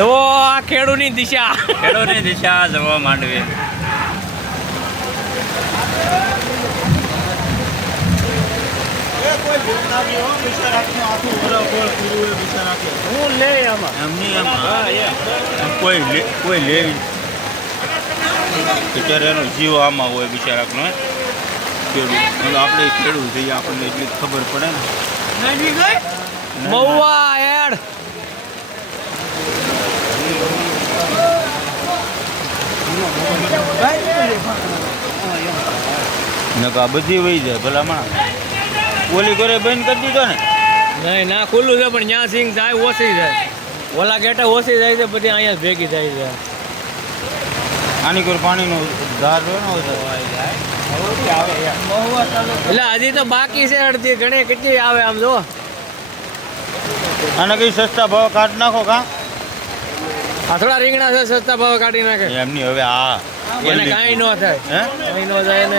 એવો આ ખેડૂની દિશા જવા માંડવી. હું લે આમાં એમની કોઈ લે બિચારા એનો જીવ આમાં હોય બિચારાનો ખેડૂત. આપણે ખેડૂત જઈએ આપણને એટલી ખબર પડે ને. મહુવા એડ નકા બધી વહી જાય ભલામણ. ઓલી ઘરે બંધ કરી દીધો ને. નહીં ના ખુલ્લું છે પણ ત્યાં સિંગ જાય ઓછી જાય. ઓલા ગેટા ઓછી જાય છે બધી અહીંયા જ ભેગી થાય છે. આની કોઈ પાણીનો ધાર હોય ને એટલે હજી તો બાકી છે અડધી ઘણી કેટલી આવે આમ જો. આને કઈ સસ્તા ભાવ કાઢ નાખો કા. આ થોડા રીંગણા છે સસ્તા ભાવ કાઢી નાખે એમની હવે આ એને કાંઈ ન થાય. હે કાંઈ ન થાય એને